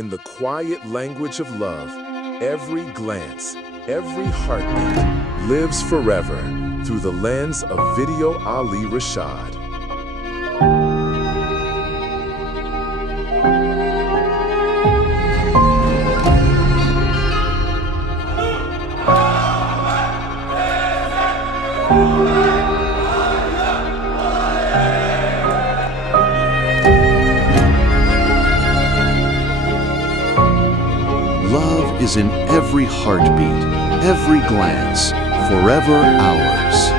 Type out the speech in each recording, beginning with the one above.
In the quiet language of love, every glance, every heartbeat lives forever through the lens of video Ali Rashad. Love is in every heartbeat, every glance, forever ours.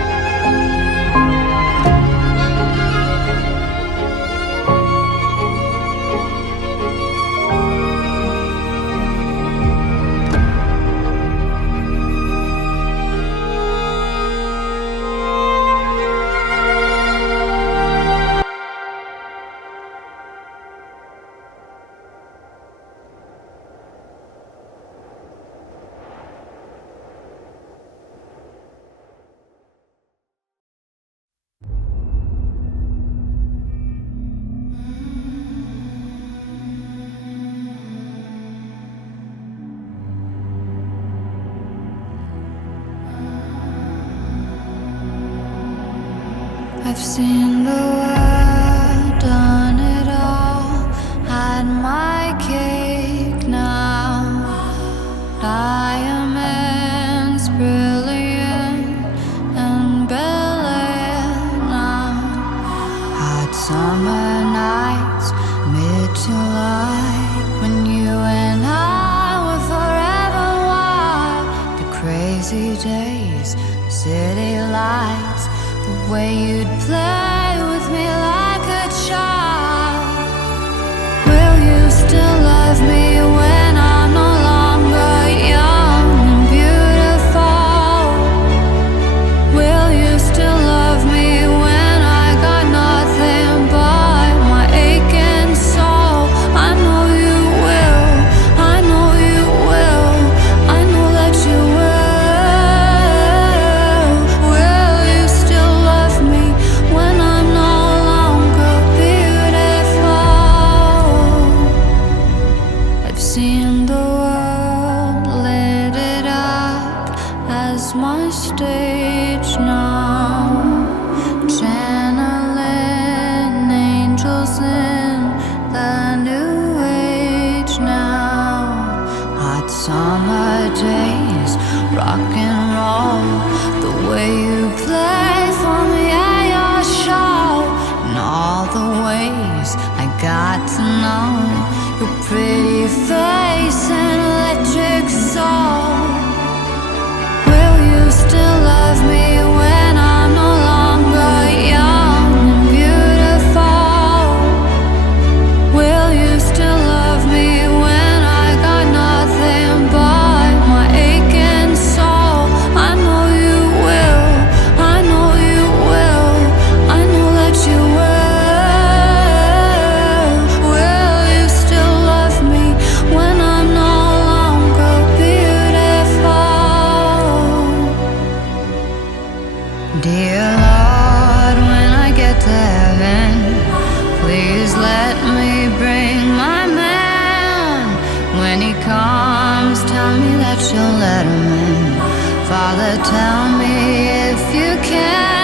I've seen the world, done it all, had my cake now. Diamonds brilliant and Bel-Air now. Hot summer nights, mid-July, when you and I were forever wild. The crazy days, city lights, the way you'd play with me like a child. Will you still love me when I'm no longer young and beautiful? Will you still love me when I got nothing but my aching soul? I know you will, I know you will, I know that you will. Seen the world, lit it up as my stage now. Channeling angels in the new age now. Hot summer days, rock and roll, the way you play for me at your show. And all the ways I got to know your pretty face and electric soul. Will you still love me when I'm no longer young and beautiful? Will you still love me when I got nothing but my aching soul? I know you will, I know you will, I know that you will. Dear Lord, when I get to heaven, please let me bring my man. When he comes, tell me that you'll let him in. Father, tell me if you can.